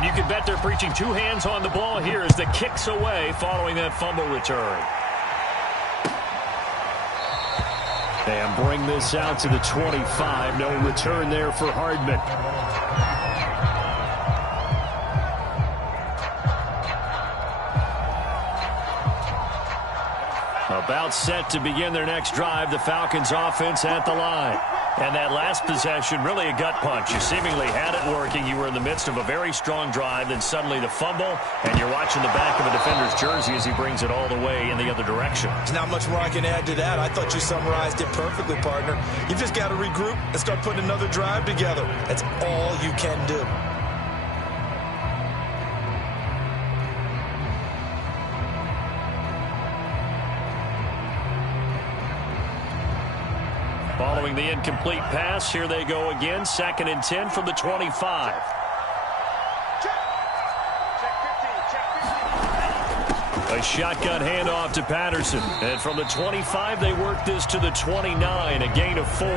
And you can bet they're preaching two hands on the ball here as the kick's away following that fumble return. And bring this out to the 25. No return there for Hardman. About set to begin their next drive, the Falcons offense at the line. And that last possession, really a gut punch. You seemingly had it working. You were in the midst of a very strong drive, then suddenly the fumble, and you're watching the back of a defender's jersey as he brings it all the way in the other direction. There's not much more I can add to that. I thought you summarized it perfectly, partner. You've just got to regroup and start putting another drive together. That's all you can do. Following the incomplete pass, here they go again. 2nd and 10 from the 25. A shotgun handoff to Patterson. And from the 25, they work this to the 29, a gain of 4.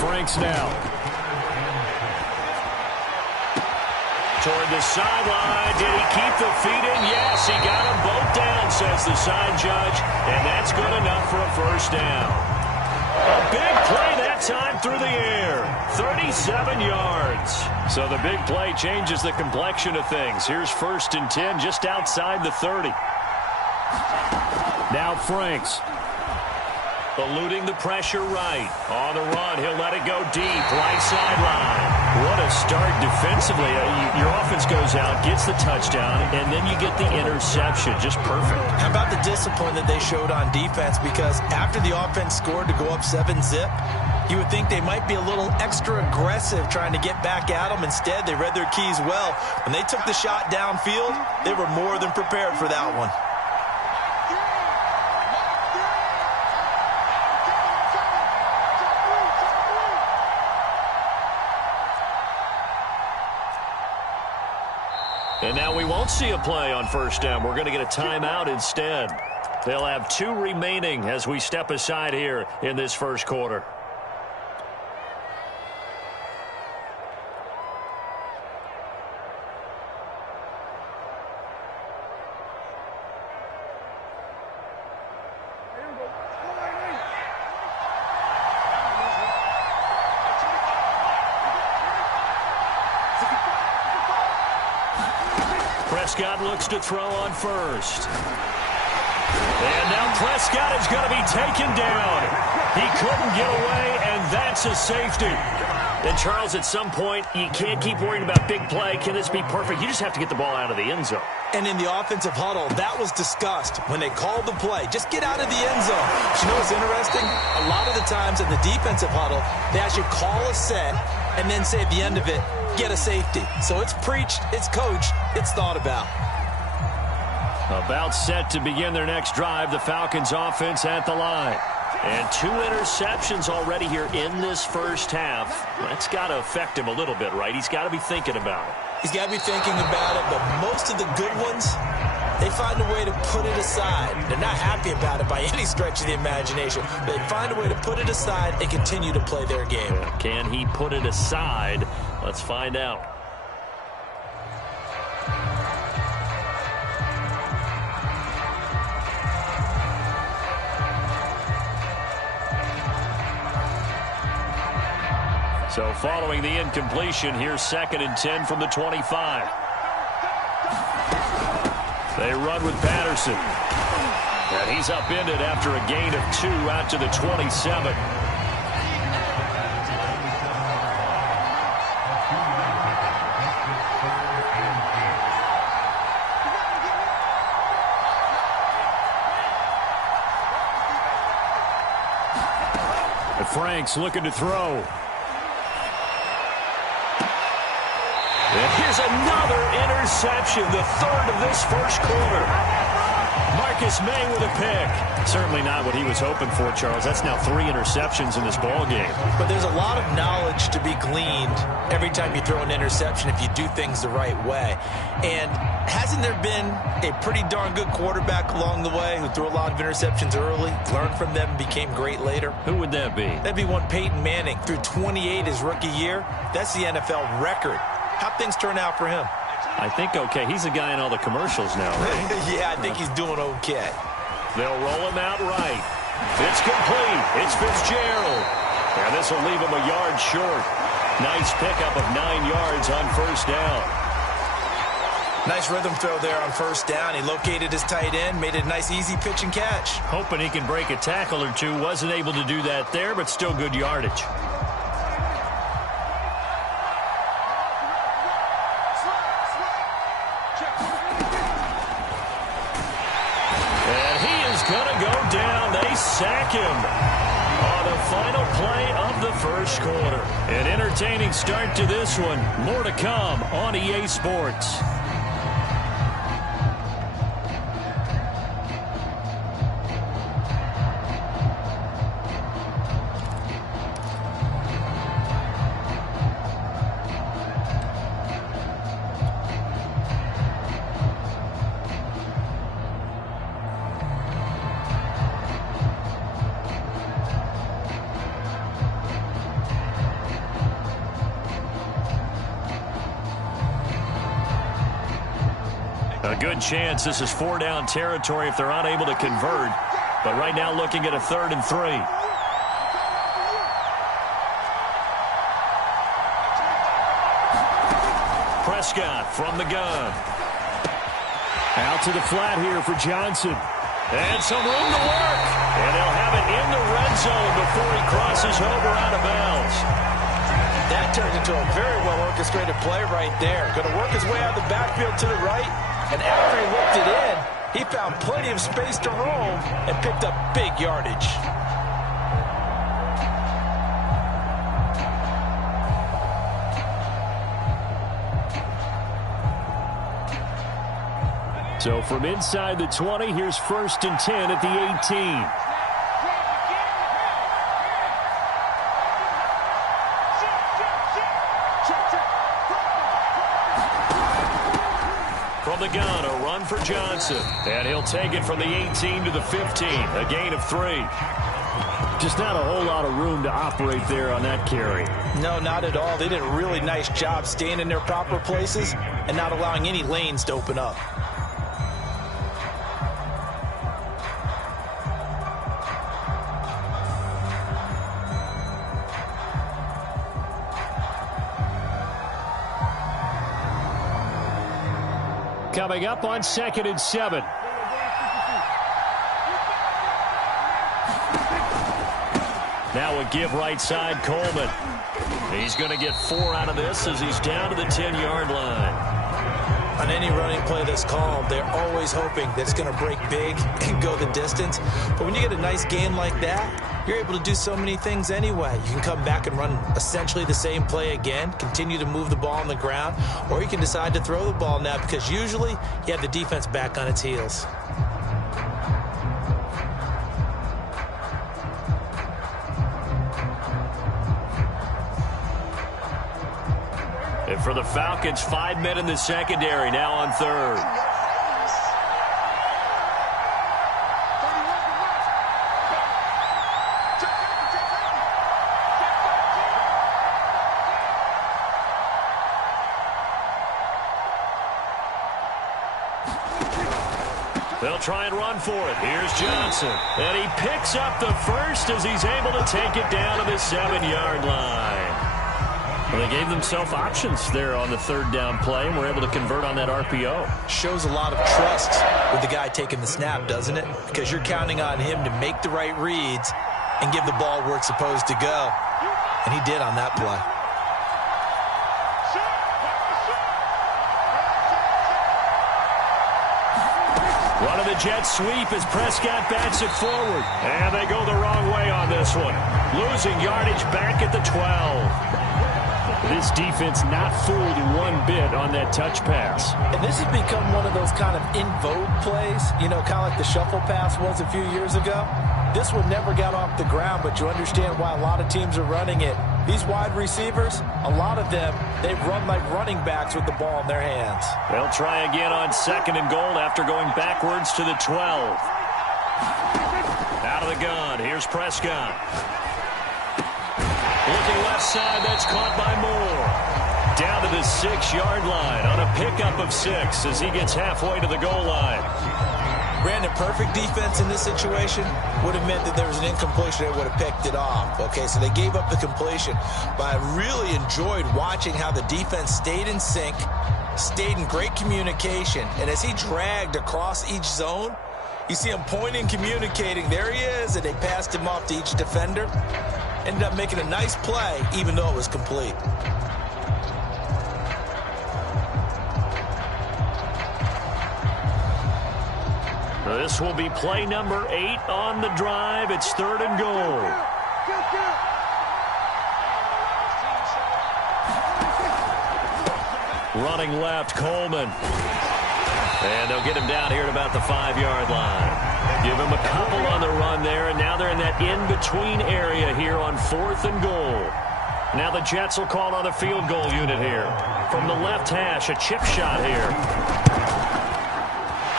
Franks now. Toward the sideline. Did he keep the feet in? Yes, he got them both down, says the side judge. And that's good enough for a first down. A big play that time through the air. 37 yards. So the big play changes the complexion of things. Here's 1st and 10 just outside the 30. Now Franks. Eluding the pressure right. On the run, he'll let it go deep. Right sideline. What a start defensively. Your offense goes out, gets the touchdown, and then you get the interception. Just perfect. How about the discipline that they showed on defense? Because after the offense scored to go up 7-zip, you would think they might be a little extra aggressive trying to get back at them. Instead, they read their keys well. When they took the shot downfield, they were more than prepared for that one. And now we won't see a play on 1st down. We're going to get a timeout instead. They'll have 2 remaining as we step aside here in this 1st quarter. Prescott looks to throw on 1st. And now Prescott is going to be taken down. He couldn't get away, and that's a safety. And, Charles, at some point, you can't keep worrying about big play. Can this be perfect? You just have to get the ball out of the end zone. And in the offensive huddle, that was discussed when they called the play. Just get out of the end zone. But you know what's interesting? A lot of the times in the defensive huddle, they actually call a set and then say at the end of it, get a safety. So it's preached, it's coached, it's thought about. About set to begin their next drive, the Falcons offense at the line. And 2 interceptions already here in this 1st half. That's got to affect him a little bit, right? He's got to be thinking about it. He's got to be thinking about it, but most of the good ones, they find a way to put it aside. They're not happy about it by any stretch of the imagination. They find a way to put it aside and continue to play their game. Can he put it aside? Let's find out. So following the incompletion, here's 2nd and 10 from the 25. They run with Patterson. And he's upended after a gain of 2 out to the 27. And Franks looking to throw. And here's another interception, the 3rd of this 1st quarter. Marcus May with a pick. Certainly not what he was hoping for, Charles. That's now 3 interceptions in this ball game. But there's a lot of knowledge to be gleaned every time you throw an interception if you do things the right way. And hasn't there been a pretty darn good quarterback along the way who threw a lot of interceptions early, learned from them, and became great later? Who would that be? That'd be one Peyton Manning. Threw 28 his rookie year. That's the NFL record. How'd things turn out for him? I think okay. He's the guy in all the commercials now, right? Yeah, I think he's doing okay. They'll roll him out right. It's complete. It's Fitzgerald. And this will leave him a yard short. Nice pickup of 9 yards on first down. Nice rhythm throw there on first down. He located his tight end, made it a nice easy pitch and catch. Hoping he can break a tackle or two. Wasn't able to do that there, but still good yardage. Gonna go down. They sack him on the final play of the first quarter. An entertaining start to this one. More to come on EA Sports. A good chance this is 4-down territory if they're unable to convert. But right now looking at a 3rd and 3. Prescott from the gun. Out to the flat here for Johnson. And some room to work. And they'll have it in the red zone before he crosses over out of bounds. That turned into a very well-orchestrated play right there. Going to work his way out of the backfield to the right. And after he whipped it in, he found plenty of space to roam and picked up big yardage. So from inside the 20, here's 1st and 10 at the 18. From the gun, a run for Johnson. And he'll take it from the 18 to the 15. A gain of 3. Just not a whole lot of room to operate there on that carry. No, not at all. They did a really nice job staying in their proper places and not allowing any lanes to open up. Coming up on 2nd and 7. Now a give right side, Coleman. He's going to get 4 out of this as he's down to the 10-yard line. On any running play that's called, they're always hoping that it's going to break big and go the distance. But when you get a nice gain like that, you're able to do so many things anyway. You can come back and run essentially the same play again, continue to move the ball on the ground, or you can decide to throw the ball now because usually you have the defense back on its heels. And for the Falcons, 5 men in the secondary, now on 3rd. They'll try and run for it. Here's Johnson. And he picks up the first as he's able to take it down to the 7-yard line. Well, they gave themselves options there on the 3rd down play and were able to convert on that RPO. Shows a lot of trust with the guy taking the snap, doesn't it? Because you're counting on him to make the right reads and give the ball where it's supposed to go. And he did on that play. Running the jet sweep as Prescott bats it forward. And they go the wrong way on this one. Losing yardage back at the 12. This defense not fooled one bit on that touch pass. And this has become one of those kind of in vogue plays, you know, kind of like the shuffle pass was a few years ago. This one never got off the ground, but you understand why a lot of teams are running it. These wide receivers, a lot of them, they run like running backs with the ball in their hands. They'll try again on 2nd and goal after going backwards to the 12. Out of the gun, here's Prescott. Looking left side, that's caught by Moore. Down to the 6-yard line on a pickup of 6 as he gets halfway to the goal line. Brandon, perfect defense in this situation would have meant that there was an incompletion. They would have picked it off. Okay, so they gave up the completion. But I really enjoyed watching how the defense stayed in sync, stayed in great communication. And as he dragged across each zone, you see him pointing, communicating. There he is, and they passed him off to each defender. Ended up making a nice play, even though it was complete. This will be play number 8 on the drive. It's 3rd and goal. Running left, Coleman. And they'll get him down here at about the 5-yard line. Give him a couple on the run there, and now they're in that in-between area here on 4th and goal. Now the Jets will call on the field goal unit here. From the left hash, a chip shot here.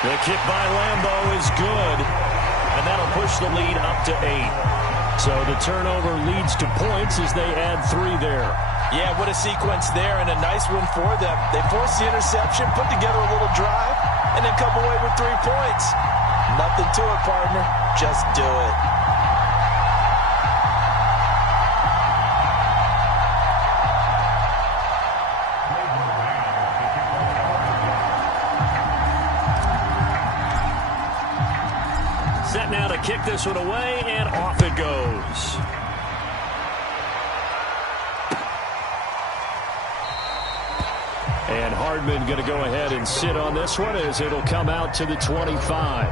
The kick by Lambo is good, and that'll push the lead up to 8. So the turnover leads to points as they add 3 there. Yeah, what a sequence there, and a nice one for them. They force the interception, put together a little drive, and then come away with 3 points. Nothing to it, partner. Just do it. Set now to kick this one away, and off it goes. And Hardman going to go ahead and sit on this one as it'll come out to the 25.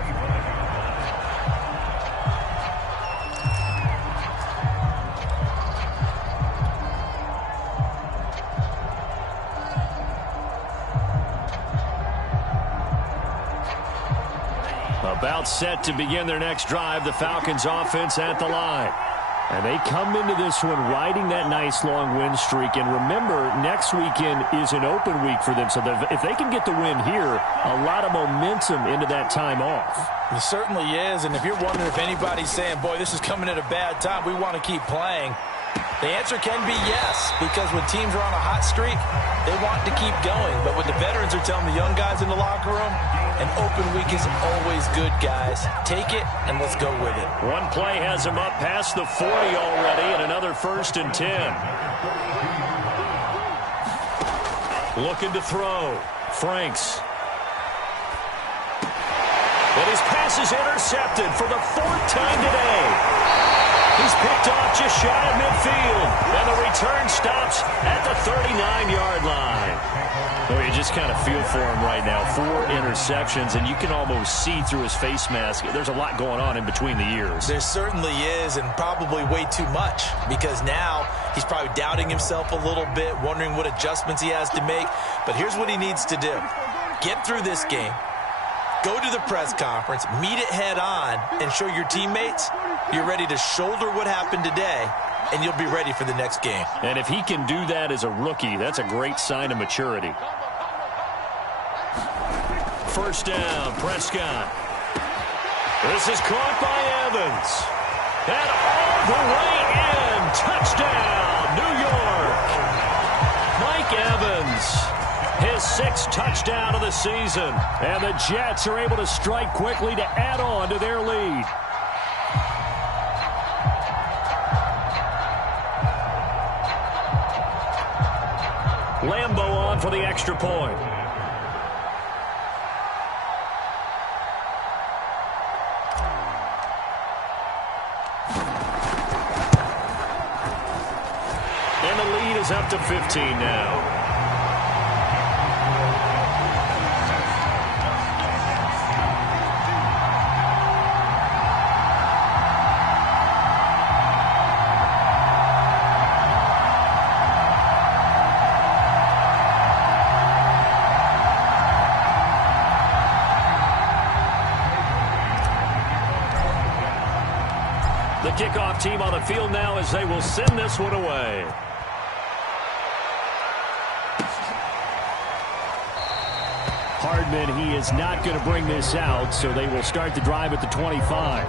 About set to begin their next drive, the Falcons offense at the line. And they come into this one riding that nice long win streak. And remember, next weekend is an open week for them. So if they can get the win here, a lot of momentum into that time off. It certainly is. And if you're wondering if anybody's saying, boy, this is coming at a bad time, we want to keep playing, the answer can be yes. Because when teams are on a hot streak, they want to keep going. But what the veterans are telling the young guys in the locker room, an open week is always good, guys. Take it, and let's go with it. One play has him up past the 40 already, and another 1st and 10. Looking to throw. Franks. But his pass is intercepted for the 4th time today. He's picked off just shy of midfield, and the return stops at the 39-yard line. Well, you just kind of feel for him right now. 4 interceptions, and you can almost see through his face mask. There's a lot going on in between the years. There certainly is, and probably way too much, because now he's probably doubting himself a little bit, wondering what adjustments he has to make. But here's what he needs to do. Get through this game. Go to the press conference, meet it head on, and show your teammates you're ready to shoulder what happened today, and you'll be ready for the next game. And if he can do that as a rookie, that's a great sign of maturity. 1st down, Prescott. This is caught by Evans. And all the way in. Touchdown, New York. Mike Evans, his 6th touchdown of the season. And the Jets are able to strike quickly to add on to their lead. Lambo on for the extra point. And the lead is up to 15 now. The kickoff team on the field now as they will send this one away. Hardman, he is not going to bring this out, so they will start the drive at the 25.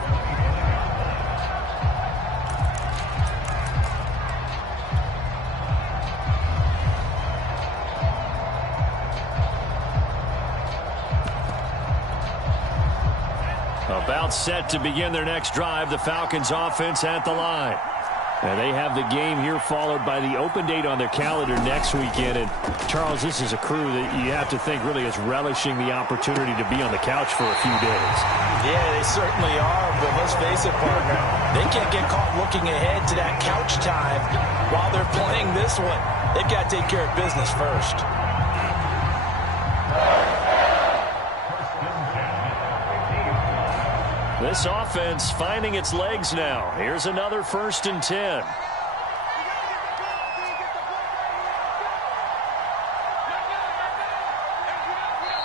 About set to begin their next drive, the Falcons offense at the line. And they have the game here followed by the open date on their calendar next weekend. And, Charles, this is a crew that you have to think really is relishing the opportunity to be on the couch for a few days. Yeah, they certainly are. But let's face it, partner, they can't get caught looking ahead to that couch time while they're playing this one. They've got to take care of business first. This offense finding its legs now. Here's another 1st and 10.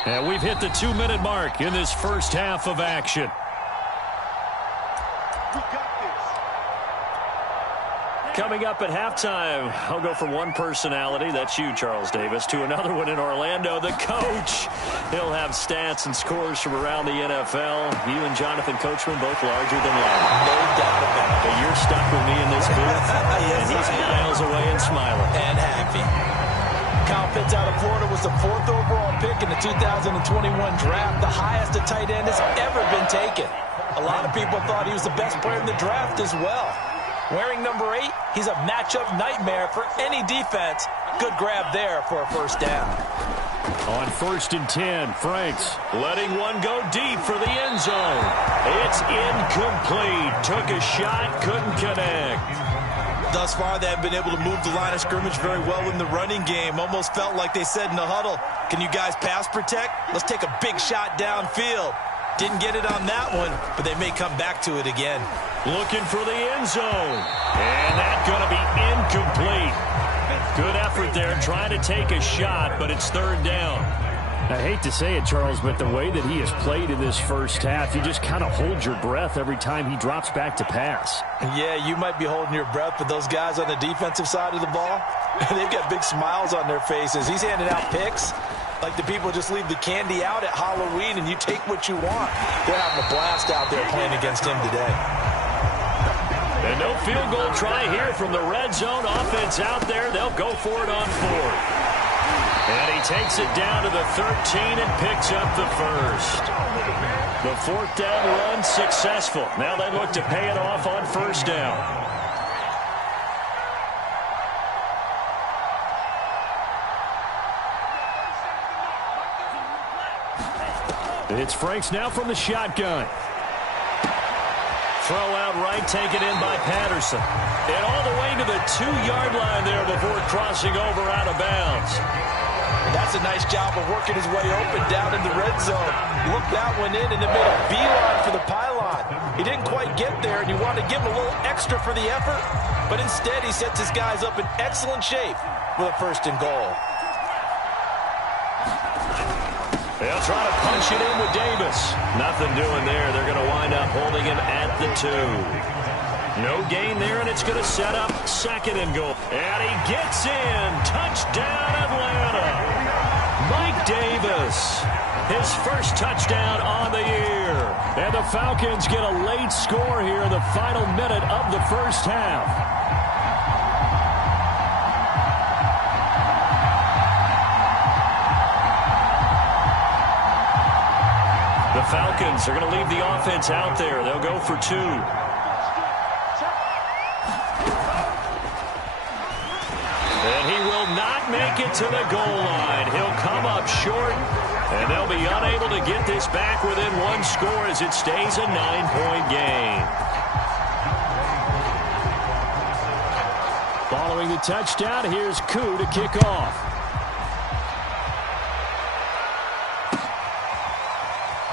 And we've hit the 2-minute mark in this first half of action. Coming up at halftime, I'll go from one personality, that's you, Charles Davis, to another one in Orlando, the coach. He'll have stats and scores from around the NFL. You and Jonathan Coachman both larger than life. No doubt about it. But you're stuck with me in this booth, Yes, and he's miles away and smiling. And happy. Kyle Pitts out of Florida was the 4th overall pick in the 2021 draft, the highest a tight end has ever been taken. A lot of people thought he was the best player in the draft as well. Wearing number 8, he's a matchup nightmare for any defense. Good grab there for a first down. On 1st and 10, Franks letting one go deep for the end zone. It's incomplete. Took a shot, couldn't connect. Thus far, they have been able to move the line of scrimmage very well in the running game. Almost felt like they said in the huddle, can you guys pass protect? Let's take a big shot downfield. Didn't get it on that one, but they may come back to it again. Looking for the end zone. And that's going to be incomplete. Good effort there trying to take a shot, but it's 3rd down. I hate to say it, Charles, but the way that he has played in this first half, you just kind of hold your breath every time he drops back to pass. Yeah, you might be holding your breath, but those guys on the defensive side of the ball, they've got big smiles on their faces. He's handing out picks like the people just leave the candy out at Halloween and you take what you want. They're having a blast out there playing against him today. And no field goal try here from the red zone. Offense out there. They'll go for it on 4th. And he takes it down to the 13 and picks up the first. The 4th down run successful. Now they look to pay it off on 1st down. It's Franks now from the shotgun. Throw out right, taken in by Patterson. And all the way to the 2-yard line there before crossing over out of bounds. That's a nice job of working his way open down in the red zone. Looked that one in and then made a beeline for the pylon. He didn't quite get there, and you want to give him a little extra for the effort, but instead he sets his guys up in excellent shape with a 1st and goal. They'll try to punch it in with Davis. Nothing doing there. They're going to wind up holding him at the 2. No gain there, and it's going to set up 2nd and goal. And he gets in. Touchdown, Atlanta. Mike Davis, his first touchdown on the year. And the Falcons get a late score here in the final minute of the first half. The Falcons are going to leave the offense out there. They'll go for 2. And he will not make it to the goal line. He'll come up short, and they'll be unable to get this back within 1 score as it stays a 9-point game. Following the touchdown, here's Koo to kick off.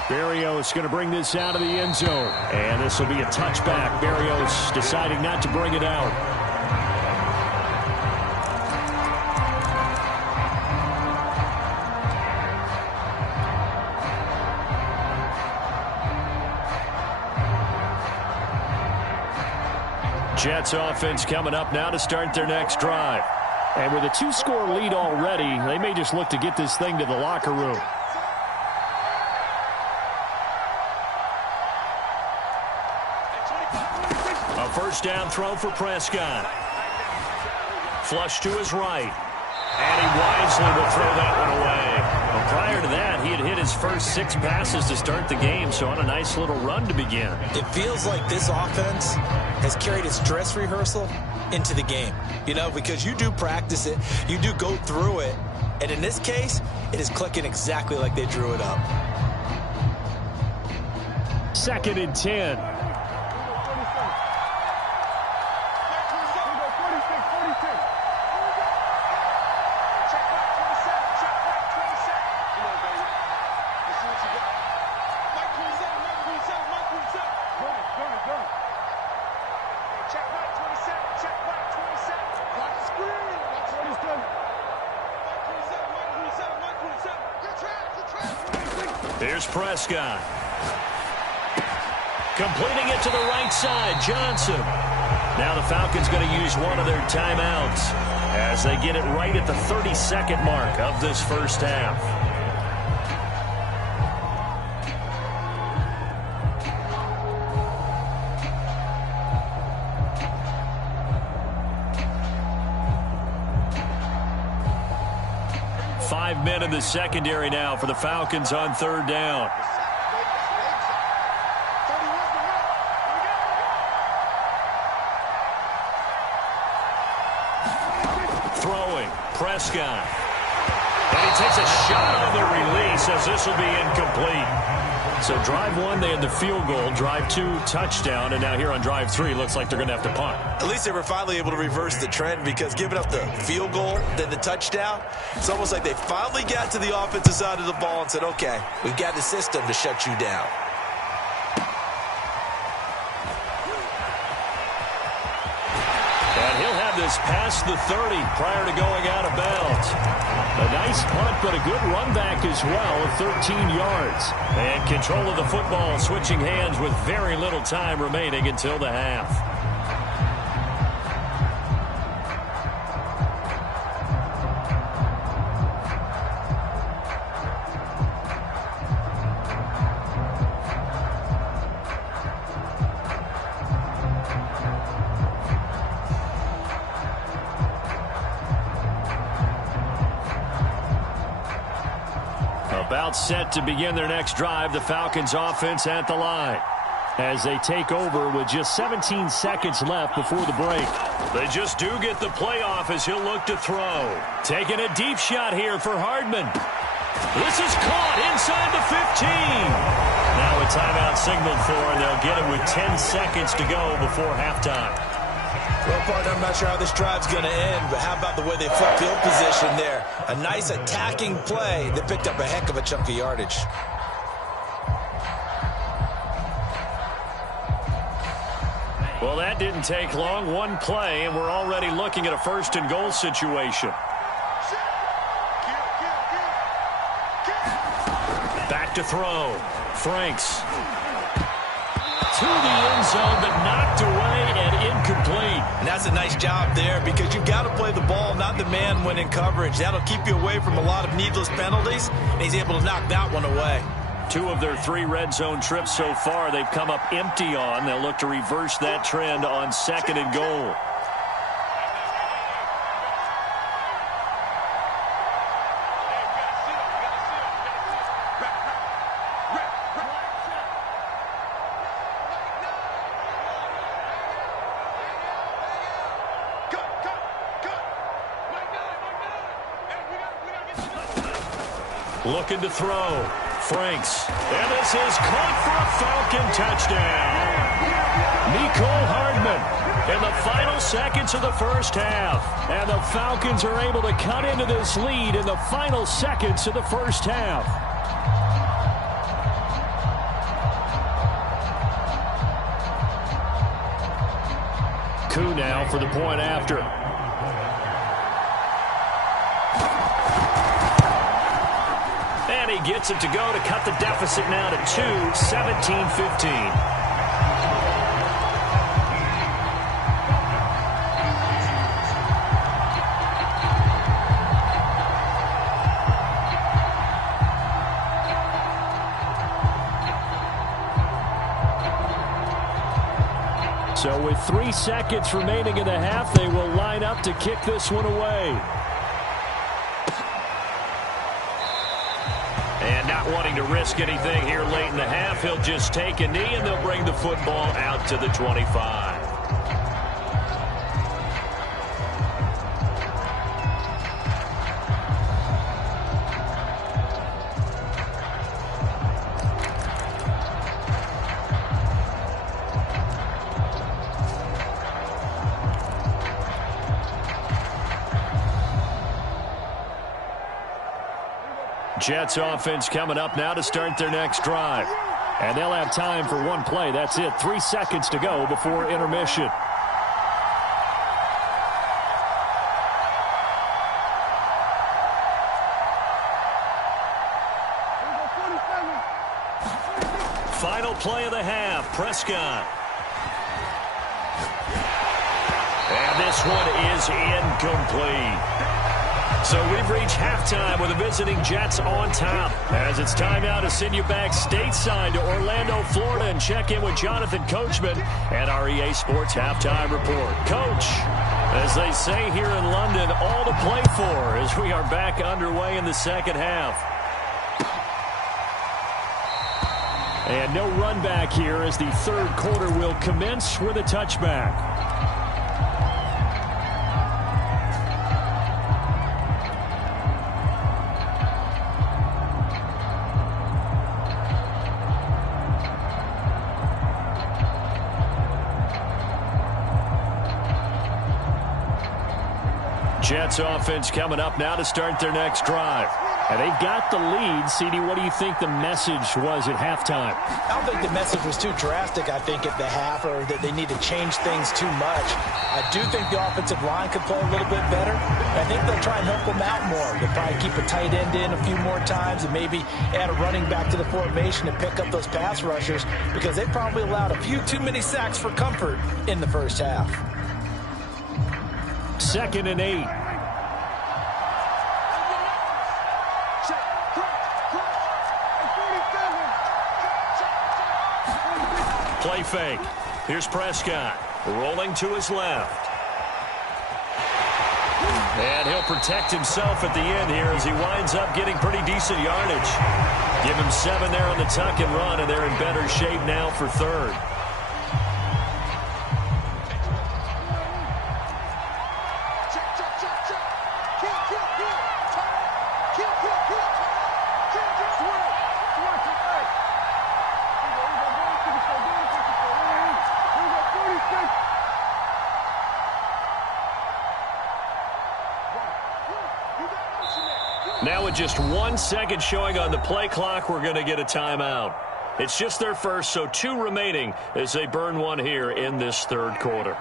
Berrios going to bring this out of the end zone. And this will be a touchback. Berrios deciding not to bring it out. Jets offense coming up now to start their next drive. And with a 2-score lead already, they may just look to get this thing to the locker room. A first down throw for Prescott. Flush to his right. And he wisely will throw that one away. Well, prior to that, he had hit his first 6 passes to start the game, so on a nice little run to begin. It feels like this offense has carried its dress rehearsal into the game. You know, because you do practice it, you do go through it, and in this case, it is clicking exactly like they drew it up. 2nd and 10. Here's Prescott. Completing it to the right side, Johnson. Now the Falcons going to use one of their timeouts as they get it right at the 32nd mark of this first half. Men in the secondary now for the Falcons on 3rd down. Throwing, Prescott. And he takes a shot on the release as this will be incomplete. So drive 1, they had the field goal. Drive 2, touchdown. And now here on drive 3, looks like they're going to have to punt. At least they were finally able to reverse the trend, because giving up the field goal, then the touchdown, it's almost like they finally got to the offensive side of the ball and said, okay, we've got the system to shut you down. And he'll have this past the 30 prior to going out of bounds. A nice punt, but a good run back as well of 13 yards. And control of the football switching hands with very little time remaining until the half. About set to begin their next drive, the Falcons offense at the line as they take over with just 17 seconds left before the break. They just do get the playoff as he'll look to throw. Taking a deep shot here for Hardman. This is caught inside the 15. Now a timeout signaled for, and they'll get it with 10 seconds to go before halftime. Well, partner, I'm not sure how this drive's going to end, but how about the way they flip field position there? A nice attacking play that picked up a heck of a chunk of yardage. Well, that didn't take long. One play, and we're already looking at a 1st and goal situation. Back to throw. Franks. To the end zone, but knocked away and incomplete. And that's a nice job there, because you've got to play the ball, not the man when in coverage. That'll keep you away from a lot of needless penalties, and he's able to knock that one away. 2 of their 3 red zone trips so far, they've come up empty on. They'll look to reverse that trend on 2nd and goal. Looking to throw. Franks. And this is caught for a Falcon touchdown. Mecole Hardman in the final seconds of the first half. And the Falcons are able to cut into this lead in the final seconds of the first half. Koo now for the point after. And he gets it to go to cut the deficit now to 2, 17-15. So with 3 seconds remaining in the half, they will line up to kick this one away. And not wanting to risk anything here late in the half, he'll just take a knee, and they'll bring the football out to the 25. Jets offense coming up now to start their next drive. And they'll have time for one play. That's it. 3 seconds to go before intermission. Final play of the half, Prescott. And this one is incomplete. So we've reached halftime with the visiting Jets on top. As it's time now to send you back stateside to Orlando, Florida, and check in with Jonathan Coachman and our EA Sports Halftime Report. Coach, as they say here in London, all to play for as we are back underway in the second half. And no run back here as the third quarter will commence with a touchback. Jets offense coming up now to start their next drive. And they've got the lead. CD, what do you think the message was at halftime? I don't think the message was too drastic, I think, at the half, or that they need to change things too much. I do think the offensive line could play a little bit better. I think they'll try and help them out more. They'll probably keep a tight end in a few more times and maybe add a running back to the formation and pick up those pass rushers, because they probably allowed a few too many sacks for comfort in the first half. 2nd and 8. Play fake. Here's Prescott rolling to his left. And he'll protect himself at the end here as he winds up getting pretty decent yardage. Give him 7 there on the tuck and run, and they're in better shape now for third. Now with just 1 second showing on the play clock, we're going to get a timeout. It's just their first, so 2 remaining as they burn one here in this third quarter.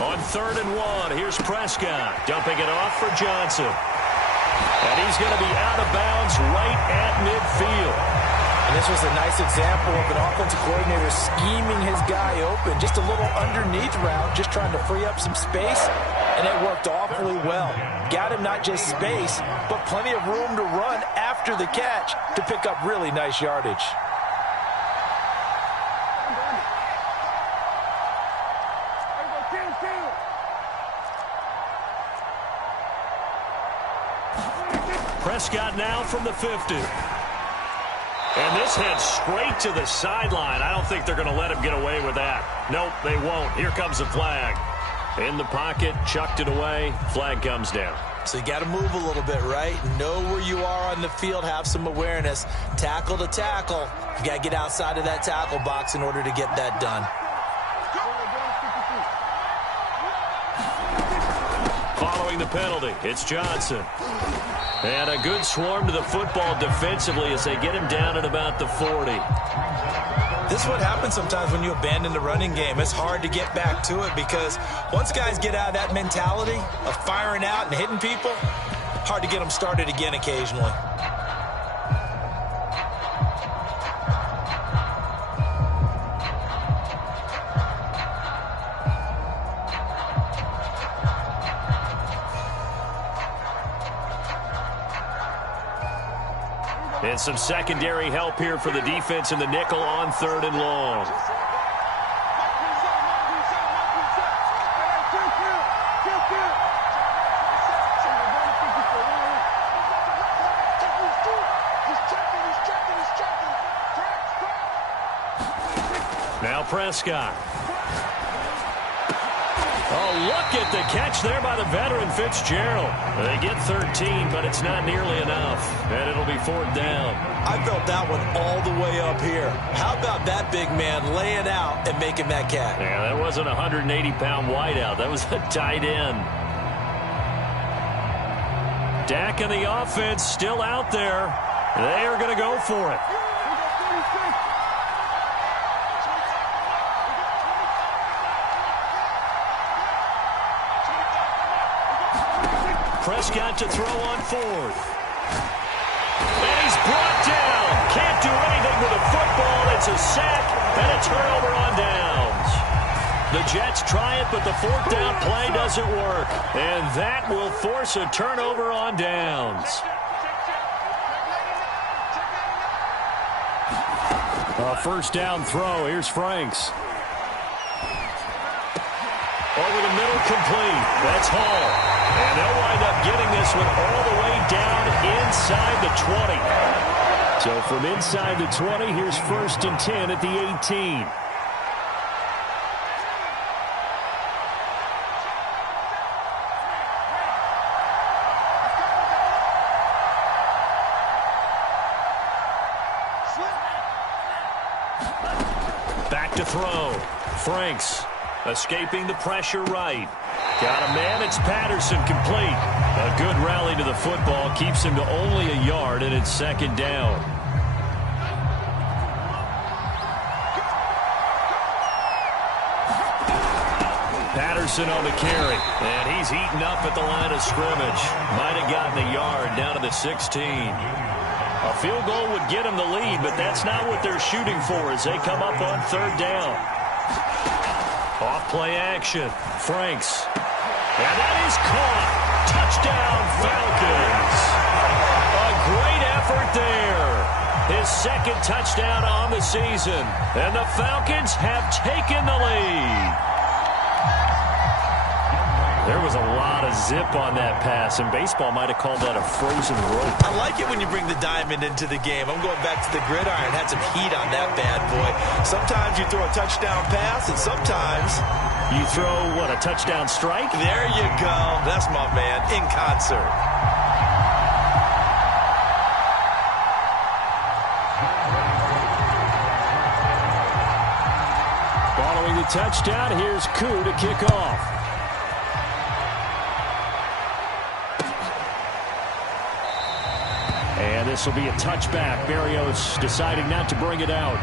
On 3rd and 1, here's Prescott dumping it off for Johnson. And he's going to be out of bounds right at midfield. And this was a nice example of an offensive coordinator scheming his guy open. Just a little underneath route, just trying to free up some space. And it worked awfully well. Got him not just space, but plenty of room to run after the catch to pick up really nice yardage. Prescott now from the 50. And this heads straight to the sideline. I don't think they're going to let him get away with that. Nope, they won't. Here comes the flag. In the pocket, chucked it away. Flag comes down. So you got to move a little bit, right? Know where you are on the field, have some awareness. Tackle to tackle. You got to get outside of that tackle box in order to get that done. Following the penalty, it's Johnson. And a good swarm to the football defensively as they get him down at about the 40. This is what happens sometimes when you abandon the running game. It's hard to get back to it because once guys get out of that mentality of firing out and hitting people, hard to get them started again occasionally. And some secondary help here for the defense in the nickel on 3rd and long. Now Prescott. Oh, look at the catch there by the veteran Fitzgerald. They get 13, but it's not nearly enough. And it'll be 4th down. I felt that one all the way up here. How about that big man laying out and making that catch? Yeah, that wasn't a 180-pound wideout. That was a tight end. Dak and the offense still out there. They are going to go for it. Prescott to throw on 4th. And he's brought down. Can't do anything with the football. It's a sack and a turnover on downs. The Jets try it, but the 4th down play doesn't work. And that will force a turnover on downs. A 1st down throw. Here's Franks. Over the middle, complete. That's Hall. And they'll wind up getting this one all the way down inside the 20. So from inside the 20, here's 1st and 10 at the 18. Back to throw. Franks escaping the pressure right. Got a man. It's Patterson, complete. A good rally to the football keeps him to only a yard, and it's 2nd down. Patterson on the carry, and he's eaten up at the line of scrimmage. Might have gotten a yard down to the 16. A field goal would get him the lead, but that's not what they're shooting for as they come up on 3rd down. Off play action. Franks. And that is caught. Touchdown, Falcons. A great effort there. His 2nd touchdown on the season. And the Falcons have taken the lead. There was a lot of zip on that pass, and baseball might have called that a frozen rope. I like it when you bring the diamond into the game. I'm going back to the gridiron. Had some heat on that bad boy. Sometimes you throw a touchdown pass, and sometimes you throw, what, a touchdown strike? There you go. That's my man, in concert. Following the touchdown, here's Koo to kick off. And this will be a touchback. Berrios deciding not to bring it out.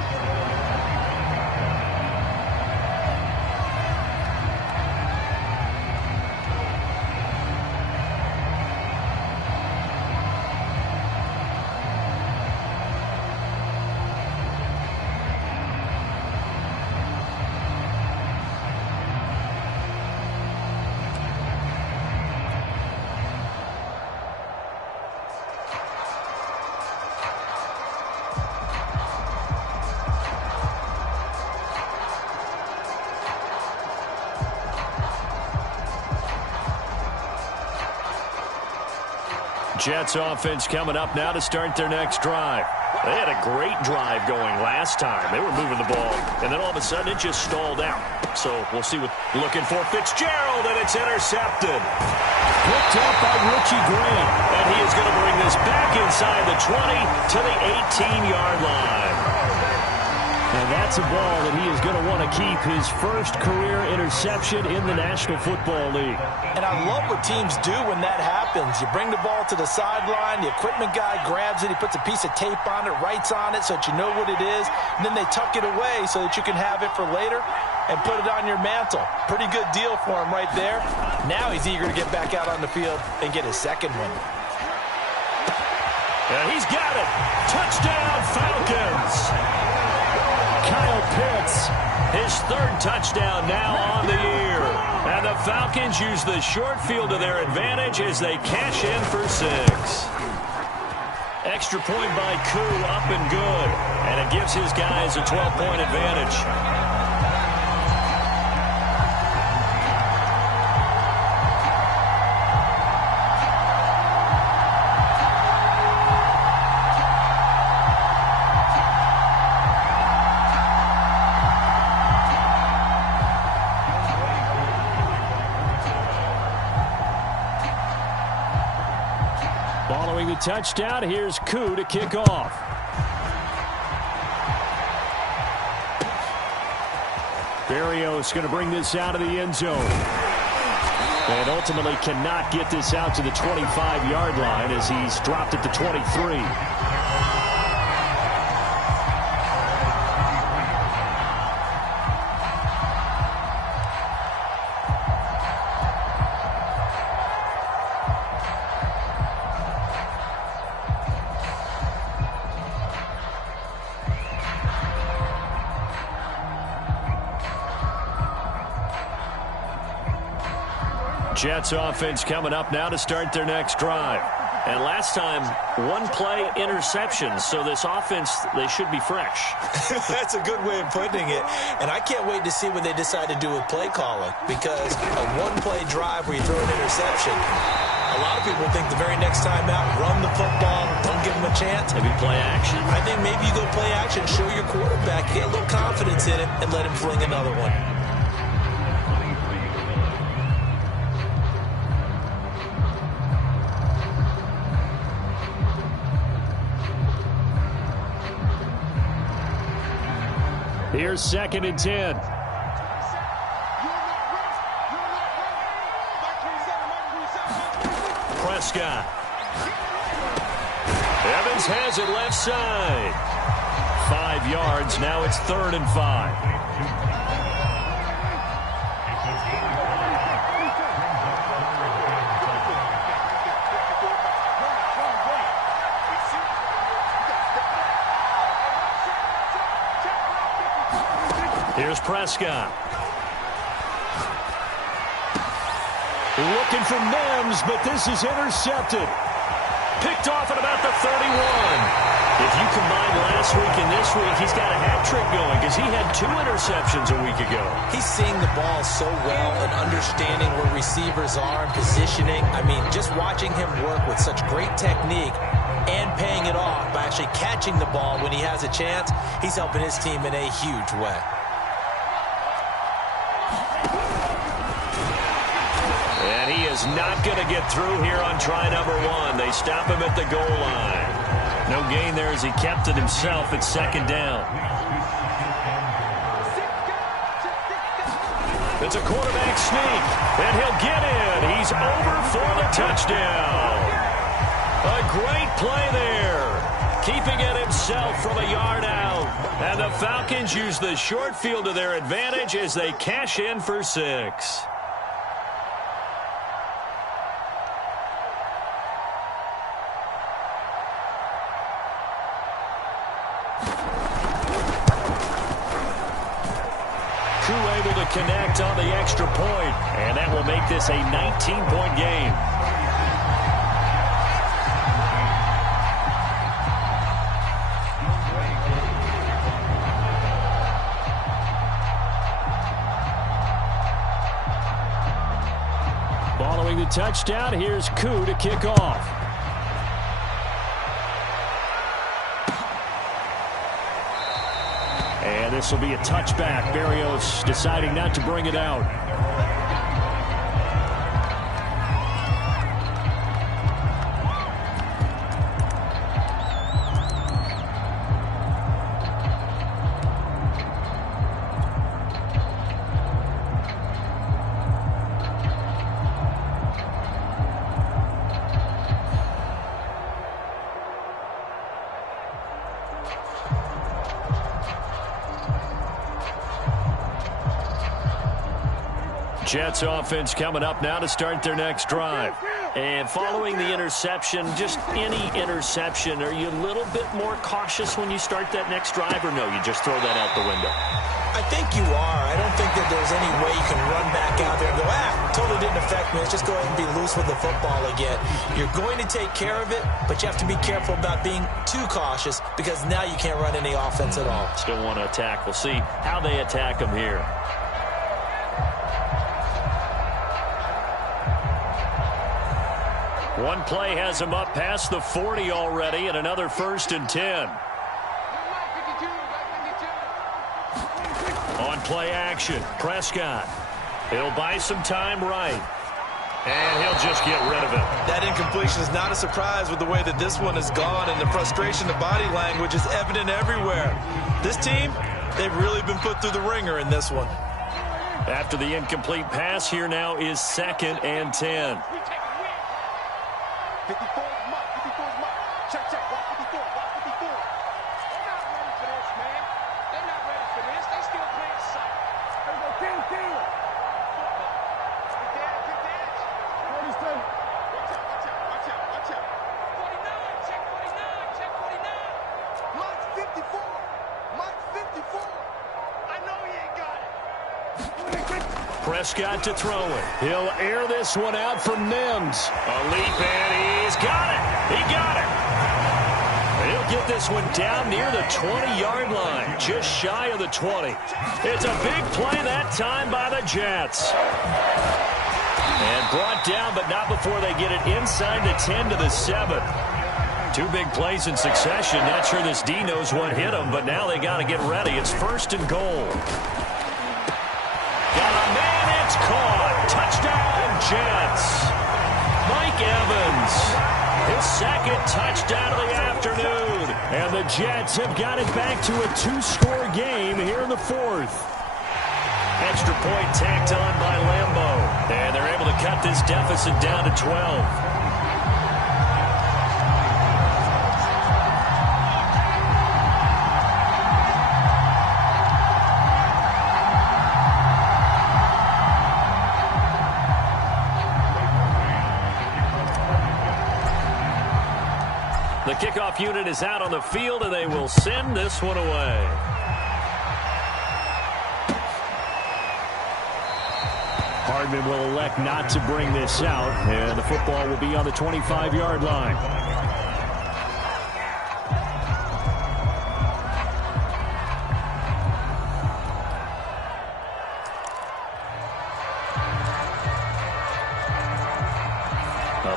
Jets offense coming up now to start their next drive. They had a great drive going last time. They were moving the ball, and then all of a sudden it just stalled out. So we'll see what looking for Fitzgerald, and it's intercepted. Picked up by Richie Green, and he is going to bring this back inside the 20 to the 18-yard line. And that's a ball that he is going to want to keep, his first career interception in the National Football League. And I love what teams do when that happens. You bring the ball to the sideline, the equipment guy grabs it, he puts a piece of tape on it, writes on it so that you know what it is, and then they tuck it away so that you can have it for later and put it on your mantle. Pretty good deal for him right there. Now he's eager to get back out on the field and get his 2nd one. And he's got it. Touchdown, Falcons. Kyle Pitts, his 3rd touchdown now on the year. And the Falcons use the short field to their advantage as they cash in for 6. Extra point by Koo, up and good. And it gives his guys a 12-point advantage. Following the touchdown, here's Koo to kick off. Berrios going to bring this out of the end zone. And ultimately cannot get this out to the 25-yard line as he's dropped it to 23. Jets offense coming up now to start their next drive. And last time, one-play interception. So this offense, they should be fresh. That's a good way of putting it. And I can't wait to see what they decide to do with play calling. Because a one-play drive where you throw an interception, a lot of people think the very next time out, run the football, don't give them a chance. Maybe play action. I think maybe you go play action, show your quarterback, get a little confidence in it, and let him fling another one. Here's 2nd and 10. Prescott. Evans has it left side. 5 yards. Now it's 3rd and 5. Here's Prescott. Looking for Mims, but this is intercepted. Picked off at about the 31. If you combine last week and this week, he's got a hat trick going because he had 2 interceptions a week ago. He's seeing the ball so well and understanding where receivers are and positioning. I mean, just watching him work with such great technique and paying it off by actually catching the ball when he has a chance, he's helping his team in a huge way. And he is not going to get through here on try number 1. They stop him at the goal line. No gain there as he kept it himself at 2nd down. It's a quarterback sneak, and he'll get in. He's over for the touchdown. A great play there, keeping it himself from a yard out. And the Falcons use the short field to their advantage as they cash in for 6. Able to connect on the extra point, and that will make this a 19-point game. Following the touchdown, here's Koo to kick off. And this will be a touchback. Berrios deciding not to bring it out. Jets offense coming up now to start their next drive. And following the interception, just any interception, are you a little bit more cautious when you start that next drive, or no, you just throw that out the window? I think you are. I don't think that there's any way you can run back out there and go, totally didn't affect me. Let's just go ahead and be loose with the football again. You're going to take care of it, but you have to be careful about being too cautious because now you can't run any offense at all. Still want to attack. We'll see how they attack them here. One play has him up past the 40 already, and another 1st and 10. On play action, Prescott. He'll buy some time right. And he'll just get rid of it. That incompletion is not a surprise with the way that this one has gone, and the frustration, the body language is evident everywhere. This team, they've really been put through the ringer in this one. After the incomplete pass, here now is 2nd and 10. 54 is Mike. 54 is Mike. Check, check. Watch 54. Watch 54. They're not ready for this, man. They're not ready for this. They still playing sight. Let's go, team. Football. Get that. 47. Watch out. 49. Check 49. Mike's 54. Mike's 54. I know he ain't got it. Prescott to throw it. He'll air this one out from Mims. A leap, and he's got it. He got it. He'll get this one down near the 20-yard line, just shy of the 20. It's a big play that time by the Jets. And brought down, but not before they get it inside the 10 to the 7. Two big plays in succession. Not sure this D knows what hit him, but now they got to get ready. It's 1st and goal. Got a man, it's caught. Touchdown, Jets. Mike Evans, his 2nd touchdown of the afternoon. And the Jets have got it back to a 2-score game here in the 4th. Extra point tacked on by Lambeau. And they're able to cut this deficit down to 12. The kickoff unit is out on the field, and they will send this one away. Hardman will elect not to bring this out, and the football will be on the 25-yard line.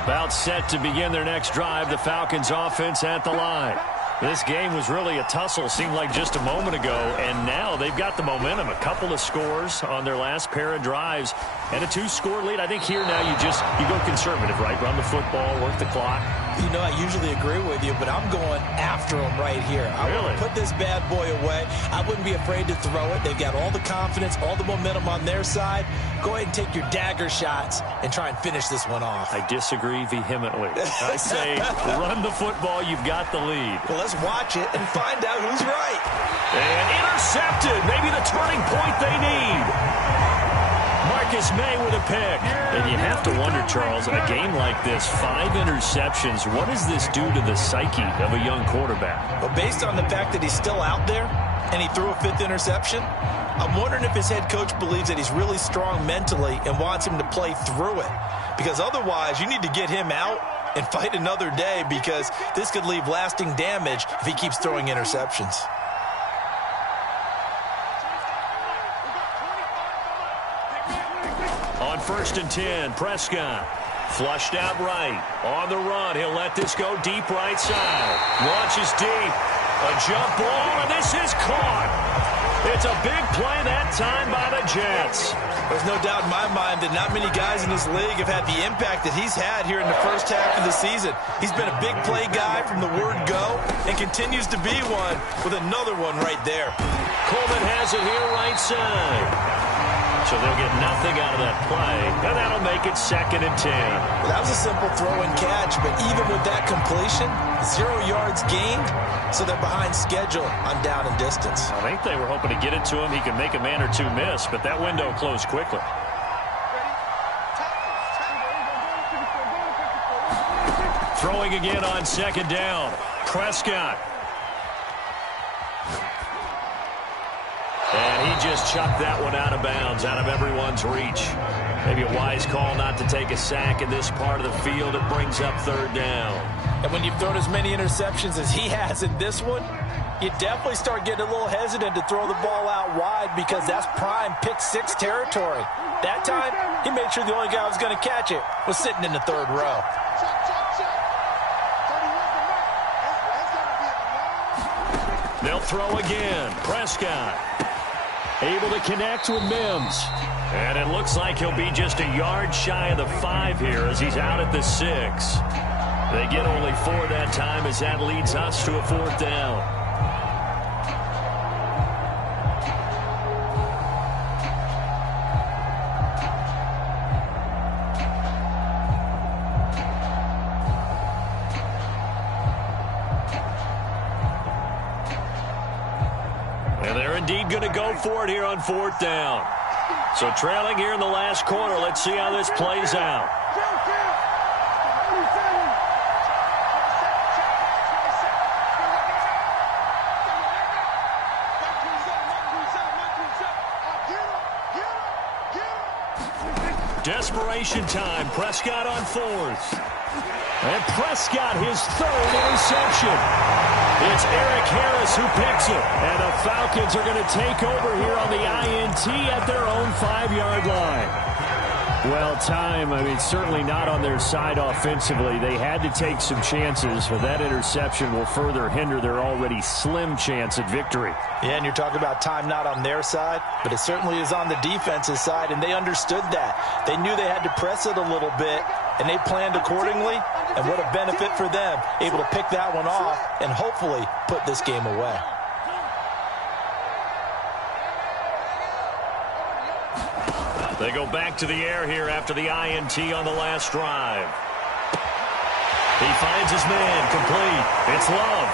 About set to begin their next drive, the Falcons offense at the line. This game was really a tussle, seemed like just a moment ago, and now they've got the momentum. A couple of scores on their last pair of drives, and a 2-score lead. I think here now you go conservative, right? Run the football, work the clock. You know, I usually agree with you, but I'm going after him right here. I want to put this bad boy away. I wouldn't be afraid to throw it. They've got all the confidence, all the momentum on their side. Go ahead and take your dagger shots and try and finish this one off. I disagree vehemently. I say run the football. You've got the lead. Well, let's watch it and find out who's right. And intercepted. Maybe the turning point they need. Marcus May with a pick. And you have to wonder, Charles, in a game like this, 5 interceptions, what does this do to the psyche of a young quarterback? Well, based on the fact that he's still out there and he threw a 5th interception, I'm wondering if his head coach believes that he's really strong mentally and wants him to play through it. Because otherwise, you need to get him out and fight another day, because this could leave lasting damage if he keeps throwing interceptions. On 1st and 10, Prescott flushed out right. On the run, he'll let this go deep right side. Launches deep. A jump ball, and this is caught. It's a big play that time by the Jets. There's no doubt in my mind that not many guys in this league have had the impact that he's had here in the first half of the season. He's been a big play guy from the word go and continues to be one with another one right there. Coleman has it here right side. So they'll get nothing out of that play, and that'll make it 2nd and 10. Well, that was a simple throw and catch, but even with that completion, 0 yards gained, so they're behind schedule on down and distance. I think they were hoping to get it to him. He could make a man or two miss, but that window closed quickly. Throwing again on second down. Prescott. And he just chucked that one out of bounds, out of everyone's reach. Maybe a wise call not to take a sack in this part of the field. It brings up third down. And when you've thrown as many interceptions as he has in this one, you definitely start getting a little hesitant to throw the ball out wide because that's prime pick six territory. That time, he made sure the only guy who was going to catch it was sitting in the third row. They'll throw again. Prescott able to connect with Mims. And it looks like he'll be just a yard shy of the 5 here as he's out at the 6. They get only 4 that time as that leads us to a 4th down. And they're indeed going to go for it here on 4th down. So trailing here in the last quarter. Let's see how this plays out. Desperation time. Prescott on 4th. And Prescott, his 3rd interception. It's Eric Harris who picks it. And the Falcons are going to take over here on the INT at their own 5-yard line. Well, time, certainly not on their side offensively. They had to take some chances, but that interception will further hinder their already slim chance at victory. Yeah, and you're talking about time not on their side, but it certainly is on the defense's side, and they understood that. They knew they had to press it a little bit, and they planned accordingly, and what a benefit for them, able to pick that one off and hopefully put this game away. They go back to the air here after the INT on the last drive. He finds his man complete. It's Love.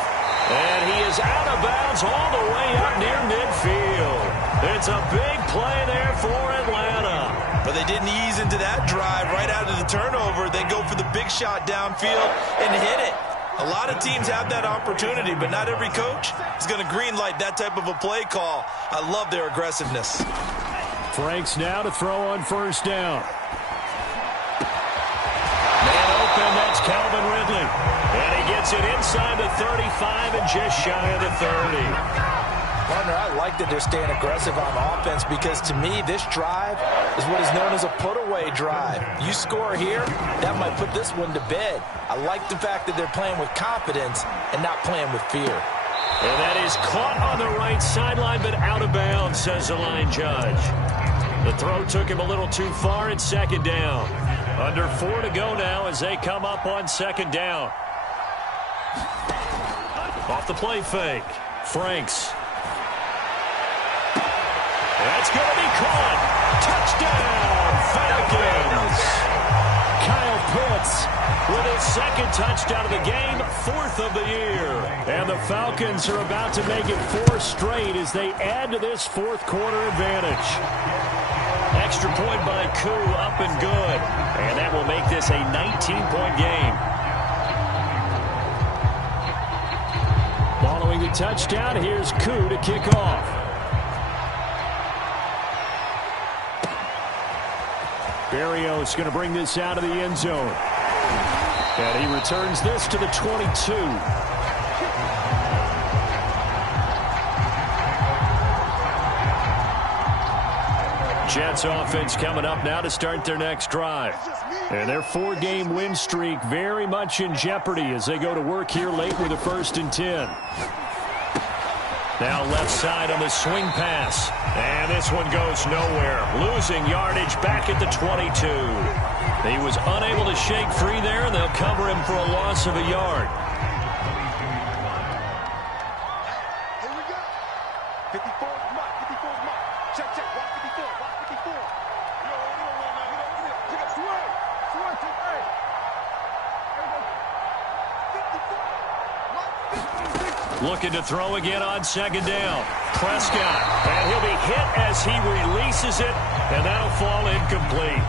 And he is out of bounds all the way up near midfield. It's a big play there for Atlanta. But they didn't ease into that drive right out of the turnover. They go for the big shot downfield and hit it. A lot of teams have that opportunity, but not every coach is going to green light that type of a play call. I love their aggressiveness. Franks now to throw on 1st down. Man open, that's Calvin Ridley. And he gets it inside the 35 and just shy of the 30. Partner, I like that they're staying aggressive on offense because to me, this drive is what is known as a put-away drive. You score here, that might put this one to bed. I like the fact that they're playing with confidence and not playing with fear. And that is caught on the right sideline, but out of bounds, says the line judge. The throw took him a little too far at 2nd down. Under 4 to go now as they come up on 2nd down. Off the play fake. Franks. That's going to be caught. Touchdown, Falcons. Kyle Pitts with his 2nd touchdown of the game, 4th of the year. And the Falcons are about to make it 4 straight as they add to this 4th quarter advantage. Extra point by Koo, up and good. And that will make this a 19-point game. Following the touchdown, here's Koo to kick off. Berrios going to bring this out of the end zone. And he returns this to the 22. Jets offense coming up now to start their next drive. And their 4-game win streak very much in jeopardy as they go to work here late with a 1st and 10. Now left side on the swing pass. And this one goes nowhere. Losing yardage back at the 22. He was unable to shake free there, and they'll cover him for a loss of a yard. Here we go. 54 is mark. 54 is mark. Check, check. Watch 54. Watch 54. Yo, check out swing. Swing, check. Hey. Looking to throw again on 2nd down. Prescott. And he'll be hit as he releases it, and that'll fall incomplete.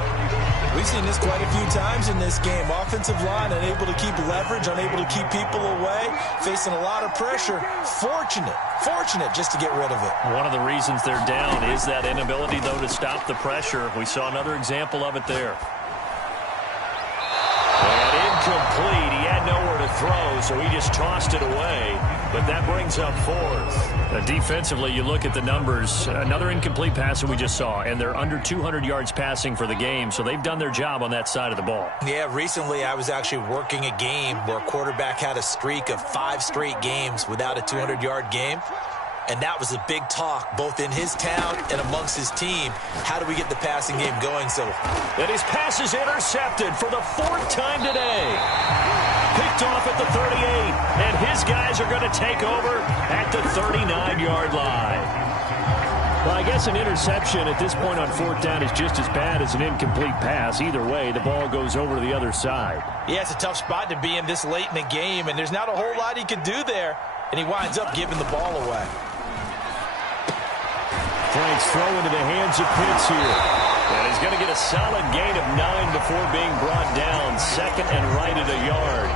We've seen this quite a few times in this game. Offensive line unable to keep leverage, unable to keep people away, facing a lot of pressure. Fortunate just to get rid of it. One of the reasons they're down is that inability, though, to stop the pressure. We saw another example of it there. And incomplete. He had nowhere to throw, so he just tossed it away. But that brings up fourth. Defensively, you look at the numbers. Another incomplete pass that we just saw, and they're under 200 yards passing for the game, so they've done their job on that side of the ball. Yeah, recently I was actually working a game where a quarterback had a streak of 5 straight games without a 200-yard game. And that was a big talk, both in his town and amongst his team. How do we get the passing game going? And his pass is intercepted for the 4th time today. Picked off at the 38, and his guys are going to take over at the 39-yard line. Well, I guess an interception at this point on 4th down is just as bad as an incomplete pass. Either way, the ball goes over to the other side. Yeah, it's a tough spot to be in this late in the game, and there's not a whole lot he could do there, and he winds up giving the ball away. Frank's throw into the hands of Pitts here. And he's going to get a solid gain of 9 before being brought down. 2nd and right at a yard.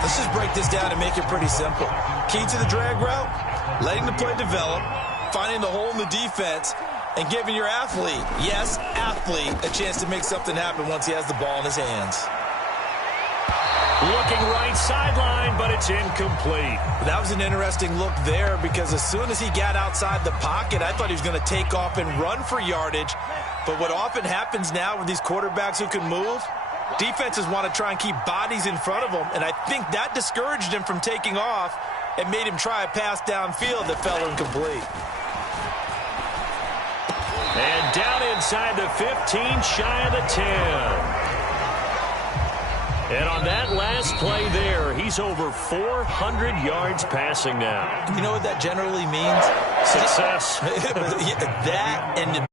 Let's just break this down and make it pretty simple. Key to the drag route, letting the play develop, finding the hole in the defense, and giving your athlete, yes, athlete, a chance to make something happen once he has the ball in his hands. Looking right sideline, but it's incomplete. That was an interesting look there because as soon as he got outside the pocket, I thought he was going to take off and run for yardage. But what often happens now with these quarterbacks who can move, defenses want to try and keep bodies in front of them, and I think that discouraged him from taking off and made him try a pass downfield that fell incomplete. And down inside the 15, shy of the 10. And on that last play there, he's over 400 yards passing now. You know what that generally means? Success. That and